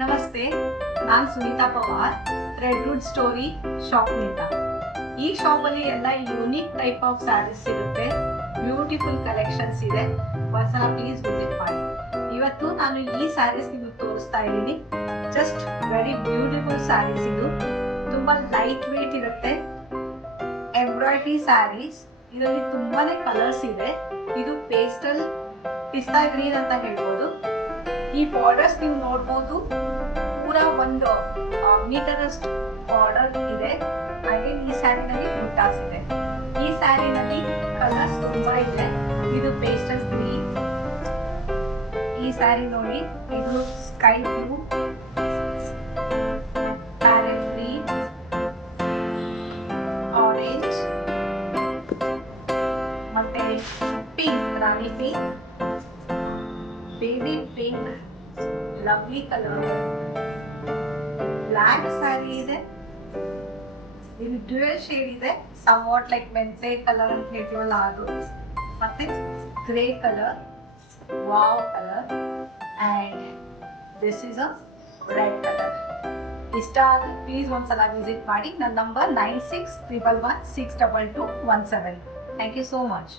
ನಮಸ್ತೆ, ನಾನು Sunita Pawar, redwood story ಶಾಪ್ನಿಂದ. ಈ ಶಾಪಲ್ಲಿ ಎಲ್ಲ ಯೂನಿಕ್ ಟೈಪ್ ಆಫ್ ಸ್ಯಾರೀಸ್ ಸಿಗುತ್ತೆ. ಬ್ಯೂಟಿಫುಲ್ ಕಲೆಕ್ಷನ್ಸ್ ಇದೆ. ಒಂದ್ಸಲ ಪ್ಲೀಸ್ ವಿಸಿಟ್ ಮಾಡಿ. ಇವತ್ತು ನಾನು ಈ ಸ್ಯಾರೀಸ್ ನಿಮಗೆ ತೋರಿಸ್ತಾ ಇದ್ದೀನಿ. ಜಸ್ಟ್ ವೆರಿ ಬ್ಯೂಟಿಫುಲ್ ಸ್ಯಾರೀಸ್ ಇದು. ತುಂಬಾ ಲೈಟ್ ವೇಟ್ ಇರುತ್ತೆ. ಎಂಬ್ರಾಯ್ಡ್ರಿ ಸ್ಯಾರೀಸ್. ಇದರಲ್ಲಿ ತುಂಬಾನೇ ಕಲರ್ಸ್ ಇದೆ. ಇದು ಪೇಸ್ಟಲ್ ಪಿಸ್ತಾ ಗ್ರೀನ್ ಅಂತ ಹೇಳ್ಬೋದು. ಈ ಬಾರ್ಡರ್ಸ್ ನೀವು ನೋಡ್ಬೋದು, ಪೂರ ಒಂದು ಮೀಟರ್ ಅಷ್ಟು ಬಾರ್ಡರ್ ಇದೆ. ಹಾಗೆ ಈ ಸ್ಯಾರಿನಲ್ಲಿ ಬುಟ್ಟಾಸ್ ಇದೆ. ಈ ಸ್ಯಾರಿನಲ್ಲಿ ಕಲರ್ಸ್ ತುಂಬಾ ಇದೆ. ಇದು ಪೇಸ್ಟಲ್ ಗ್ರೀನ್. ಈ ಸ್ಯಾರಿ ನೋಡಿ, ಇದು sky blue, parrot green, orange ಮತ್ತೆ pink, rani pink, baby pink, lovely colour, black sari ಇದೆ. ಇದು ಡ್ಯುಯಲ್ ಶೇಡ್ ಇದೆ. ಸಮ್ವಾಟ್ ಲೈಕ್ ಮೆಂತೆ ಕಲರ್ ಅಂತ ಹೇಳ್ತೀವಲ್ಲ ಅದು, ಮತ್ತೆ grey colour, wow colour, and this is a red colour. ಇಷ್ಟ ಪ್ಲೀಸ್ ಒಂದ್ಸಲ ವಿಸಿಟ್ ಮಾಡಿ. ನನ್ನ number 9611162217. Thank you so much.